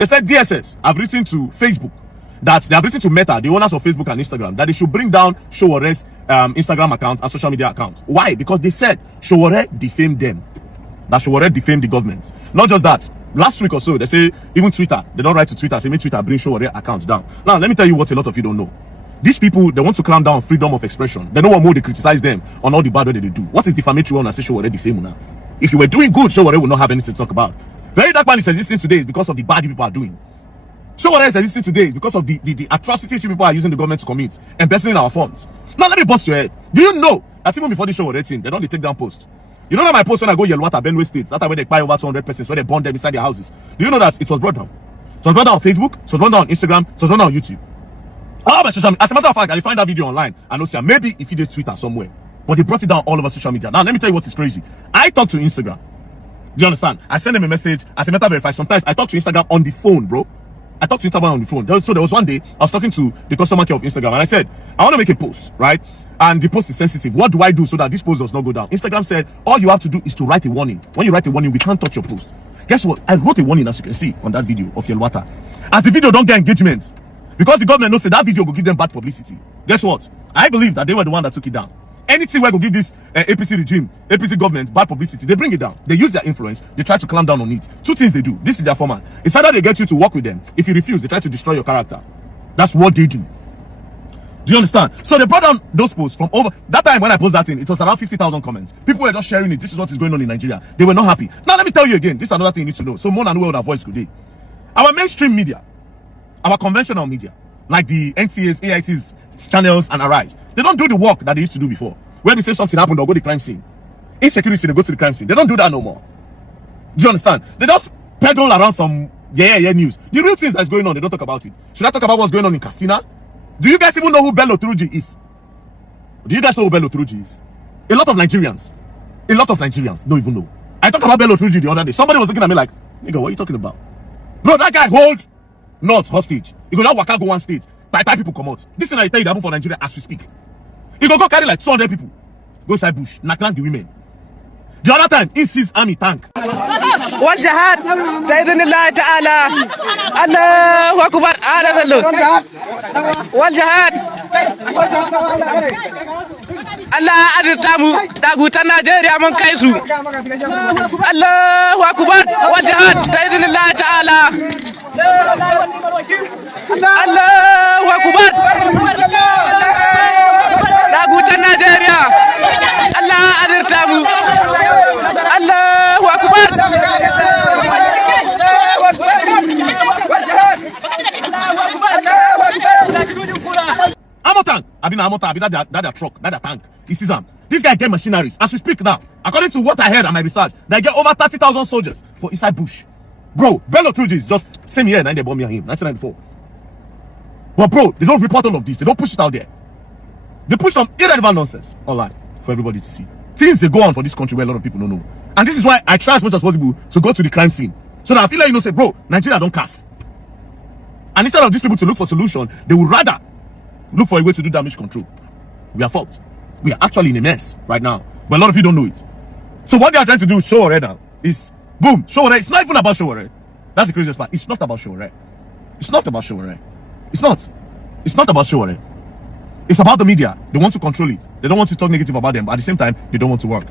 They said DSS have written to Facebook that they have written to Meta, the owners of Facebook and Instagram, that they should bring down Sowore's Instagram account and social media account. Why? Because they said Sowore defamed them. That Sowore defamed the government. Not just that. Last week or so, they say even Twitter, they don't write to Twitter, say make Twitter bring Sowore accounts down. Now, let me tell you what a lot of you don't know. These people, they want to clamp down on freedom of expression. They don't want more to criticize them on all the bad that they do. What is defamatory one and say Sowore defamed now? If you were doing good, Sowore will not have anything to talk about. Verydarkman is existing today because of the bad people are doing. Sowore is existing today because of the atrocities people are using the government to commit, embezzling our funds. Now let me bust your head. Do you know that even before the Sowore thing, they don't take down posts? You know that my post when I go Yelwata, Benue State, that where they buy over 200 persons, where they burn them inside their houses. Do you know that it was brought down? It was brought down on Facebook, it was brought down on Instagram, it was brought down on YouTube. All over social media. As a matter of fact, I find that video online. I know, sir, maybe if you did Twitter somewhere, but they brought it down all over social media. Now let me tell you what is crazy. I talk to Instagram. Do you understand? I send them a message as a matter of verify. Sometimes I talk to Instagram on the phone, bro. I talked to Instagram on the phone. So there was one day I was talking to the customer care of Instagram and I said, I want to make a post, right? And the post is sensitive. What do I do so that this post does not go down? Instagram said, all you have to do is to write a warning. When you write a warning, we can't touch your post. Guess what? I wrote a warning, as you can see on that video of Yelwata. As the video don't get engagement, because the government knows that video will give them bad publicity. Guess what? I believe that they were the one that took it down. Anything where go give this APC regime, APC government bad publicity, they bring it down. They use their influence. They try to clamp down on it. Two things they do. This is their format. It's either they get you to work with them. If you refuse, they try to destroy your character. That's what they do. Do you understand? So they brought down those posts from over that time when I posted that thing. It was around 50,000 comments. People were just sharing it. This is what is going on in Nigeria. They were not happy. Now let me tell you again. This is another thing you need to know. So more than where our voice today. Our mainstream media, our conventional media, like the NTAs, AITs, channels, and Arise, they don't do the work that they used to do before. When they say something happened, they'll go to the crime scene. Insecurity, they go to the crime scene. They don't do that no more. Do you understand? They just peddle around some news. The real things that's going on, they don't talk about it. Should I talk about what's going on in Castina? Do you guys even know who Bello Turuji is? Do you guys know who Bello Turuji is? A lot of Nigerians don't even know. I talked about Bello Turuji the other day. Somebody was looking at me like, nigga, what are you talking about? Bro, that guy hold North hostage. He go now waka go one state. By people come out. This thing I tell you happen for Nigeria as we speak. He go carry like 200 people. Go inside bush, knock the women. The other time, he sees army tank. والجهاد بإذن الله تعالى الله أكبر هذا ذلك والجهاد الله أدرتامو داغوتا نيجيريا من كايسو الله أكبر والجهاد بإذن الله تعالى الله أكبر داغوتا نيجيريا الله أدرتامو الله أكبر Ammo tank. That truck, that tank. He sees them. This guy get machineries. As we speak now, according to what I heard and my research, they get over 30,000 soldiers for inside bush. Bro, Bello Turuji is just same year, 9 they bomb me and him, 1994. But bro, they don't report all of this. They don't push it out there. They push some irrelevant nonsense online for everybody to see. Things they go on for this country where a lot of people don't know. And this is why I try as much as possible to go to the crime scene. So that I feel like, say, bro, Nigeria don't cast. And instead of these people to look for solution, they would rather look for a way to do damage control. We are fucked. We are actually in a mess right now. But a lot of you don't know it. So what they are trying to do with Sowore now is, boom, Sowore. It's not even about Sowore. That's the craziest part. It's not about Sowore. It's not about Sowore. It's not. It's not about Sowore. It's about the media. They want to control it. They don't want to talk negative about them. But at the same time, they don't want to work.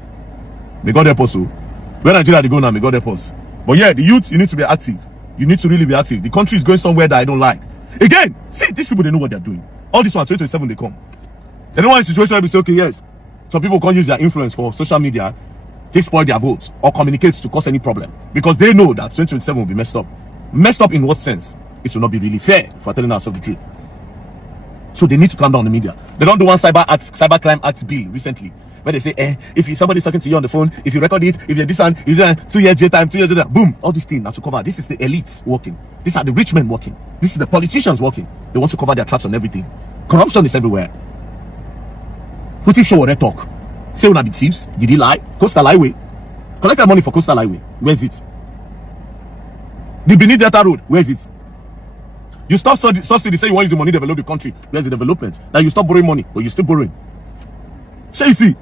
May God help us. Where Nigeria they go now, may God help us. But yeah, the youth, you need to be active. You need to really be active. The country is going somewhere that I don't like. Again, see, these people, they know what they're doing. All this one, 2027, they come. They don't want a situation where we say, okay, yes, some people can't use their influence for social media to spoil their votes or communicate to cause any problem. Because they know that 2027 will be messed up. Messed up in what sense? It will not be really fair for telling ourselves the truth. So they need to calm down the media. They don't do one cyber crime act bill recently, where they say, if somebody's talking to you on the phone, if you record it, if you're this one, if you're 2 years jail time, 2 years jail time, boom, all these things now to cover. This is the elites working. These are the rich men working. This is the politicians working. They want to cover their tracks on everything. Corruption is everywhere. What if Sowore talk? Say una be thieves? Did he lie? Coastal Highway. Collect that money for Coastal Highway. Where is it? The Benin Delta Road. Where is it? You stop subsidy, say you want to use the money to develop the country. Where's the development? Now you stop borrowing money, but you're still borrowing. Shall you see?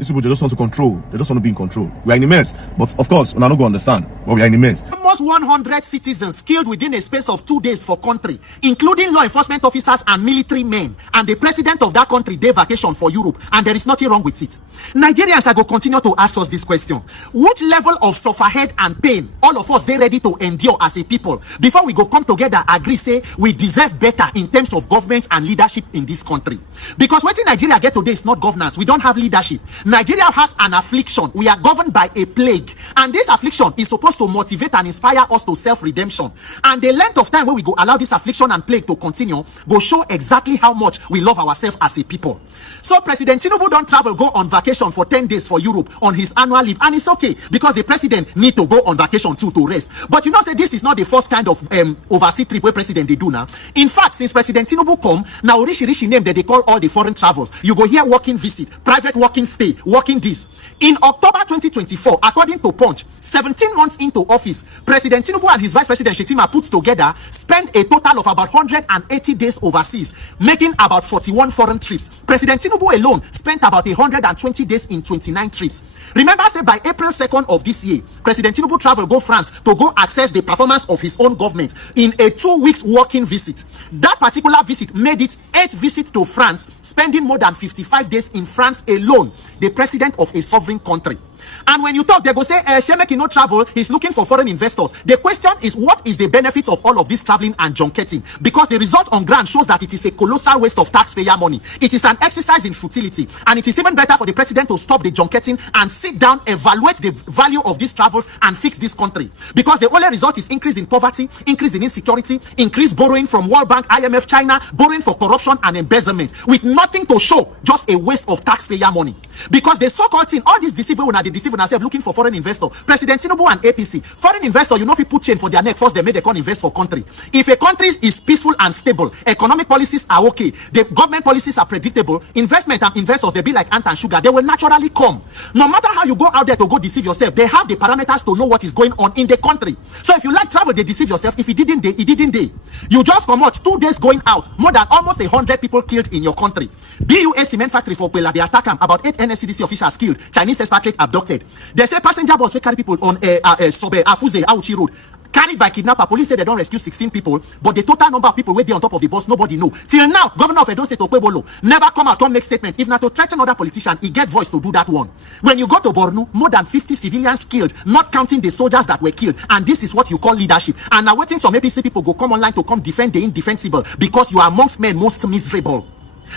These people, they just want to control. They just want to be in control. We are in a mess. But of course, we're not going to understand. But we are in a mess. Almost 100 citizens killed within a space of 2 days for country, including law enforcement officers and military men. And the president of that country day vacation for Europe. And there is nothing wrong with it. Nigerians are going to continue to ask us this question. Which level of sufferhead and pain all of us they ready to endure as a people before we go come together, agree, say we deserve better in terms of government and leadership in this country? Because what in Nigeria get today is not governance. We don't have leadership. Nigeria has an affliction. We are governed by a plague. And this affliction is supposed to motivate and inspire us to self-redemption. And the length of time when we go allow this affliction and plague to continue go show exactly how much we love ourselves as a people. So President Tinubu don't travel, go on vacation for 10 days for Europe on his annual leave. And it's okay because the president need to go on vacation too to rest. But you know, say this is not the first kind of overseas trip where president they do now. In fact, since President Tinubu come, now rishi name that they call all the foreign travels. You go here working visit, private working stay, working this. In October 2024, according to Punch, 17 months into office, President Tinubu and his vice president Shetima put together spent a total of about 180 days overseas, making about 41 foreign trips. President Tinubu alone spent about 120 days in 29 trips. Remember, say by April 2nd of this year, President Tinubu traveled go France to go access the performance of his own government in a 2 weeks working visit. That particular visit made it 8th visit to France, spending more than 55 days in France alone, the president of a sovereign country. And when you talk, they go say, Shemeki no travel, he's looking for foreign investors. The question is, what is the benefit of all of this traveling and junketing? Because the result on ground shows that it is a colossal waste of taxpayer money. It is an exercise in futility. And it is even better for the president to stop the junketing and sit down, evaluate the value of these travels and fix this country. Because the only result is increase in poverty, increase in insecurity, increase borrowing from World Bank, IMF, China, borrowing for corruption and embezzlement, with nothing to show, just a waste of taxpayer money. Because the so-called thing, all these deceiving when they deceive themselves looking for foreign investor. President Tinubu and APC, foreign investor, you know, if you put chain for their neck, first they make they can invest for country. If a country is peaceful and stable, economic policies are okay, the government policies are predictable, investment and investors, they be like ant and sugar, they will naturally come. No matter how you go out there to go deceive yourself, they have the parameters to know what is going on in the country. So if you like travel, they deceive yourself. If it didn't, it didn't. You just come out 2 days going out, more than almost 100 people killed in your country. BUA cement factory for Pela, they attack them, about 8 NSCDC officials killed, Chinese expatriate abducted. They say passenger bus will carry people on Sowore, Afuze, Auchi road, carried by kidnapper. Police say they don't rescue 16 people, but the total number of people were there on top of the bus, nobody know. Till now, Governor of Edo State Okpebolo never come out and make statements. If not to threaten other politicians, he get voice to do that one. When you go to Borno, more than 50 civilians killed, not counting the soldiers that were killed. And this is what you call leadership. And now waiting some APC people go come online to come defend the indefensible, because you are amongst men most miserable.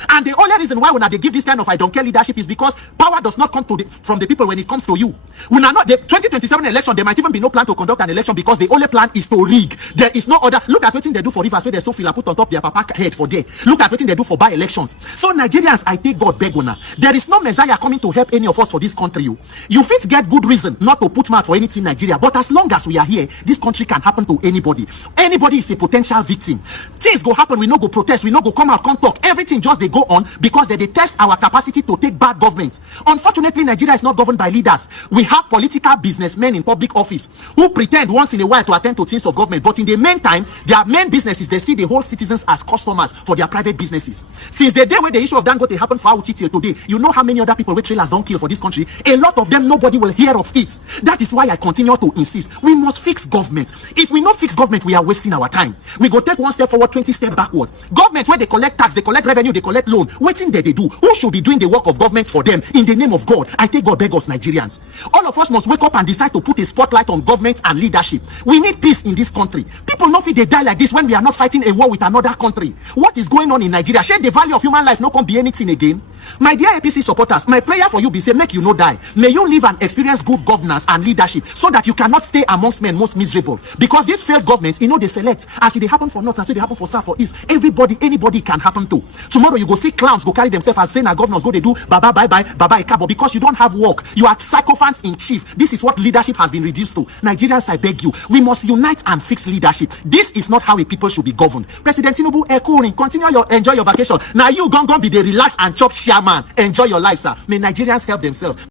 And the only reason why when they give this kind of I don't care leadership is because power does not come from the people when it comes to you. When are not the 2027 election, there might even be no plan to conduct an election because the only plan is to rig. There is no other. Look at what they do for rivers where they so feel put on top their papa head for there. Look at what they do for by-elections. So Nigerians, I take God beg on. There is no Messiah coming to help any of us for this country. You fit get good reason not to put mouth for anything in Nigeria, but as long as we are here, this country can happen to anybody. Anybody is a potential victim. Things go happen, we no go protest, we no go come out, come talk. Everything just they go on because they test our capacity to take bad government. Unfortunately, Nigeria is not governed by leaders. We have political businessmen in public office who pretend once in a while to attend to things of government, but in the meantime, their main business is they see the whole citizens as customers for their private businesses. Since the day where the issue of Dangote happened for Auchi till today, you know how many other people with trailers don't kill for this country? A lot of them, nobody will hear of it. That is why I continue to insist. We must fix government. If we not fix government, we are wasting our time. We go take 1 step forward, 20 steps backwards. Government, where they collect tax, they collect revenue, they collect loan. Waiting that they do. Who should be doing the work of government for them in the name of God? I take God beg us Nigerians. All of us must wake up and decide to put a spotlight on government and leadership. We need peace in this country. People no fit they die like this when we are not fighting a war with another country. What is going on in Nigeria? Share the value of human life, no can be anything again. My dear APC supporters, my prayer for you be say make you no die. May you live and experience good governance and leadership so that you cannot stay amongst men most miserable. Because this failed government, you know they select. As it happen for north, as it happen for south, for east. Everybody, anybody can happen to. Tomorrow you go see clowns go carry themselves as saying our governors go they do baba bye bye baba ekabo because you don't have work. You are psychophants in chief. This is what leadership has been reduced to. Nigerians, I beg you, we must unite and fix leadership. This is not how a people should be governed. President Tinubu, enjoy your vacation. Now you gon be the relax and chop chairman. Enjoy your life, sir. May Nigerians help themselves.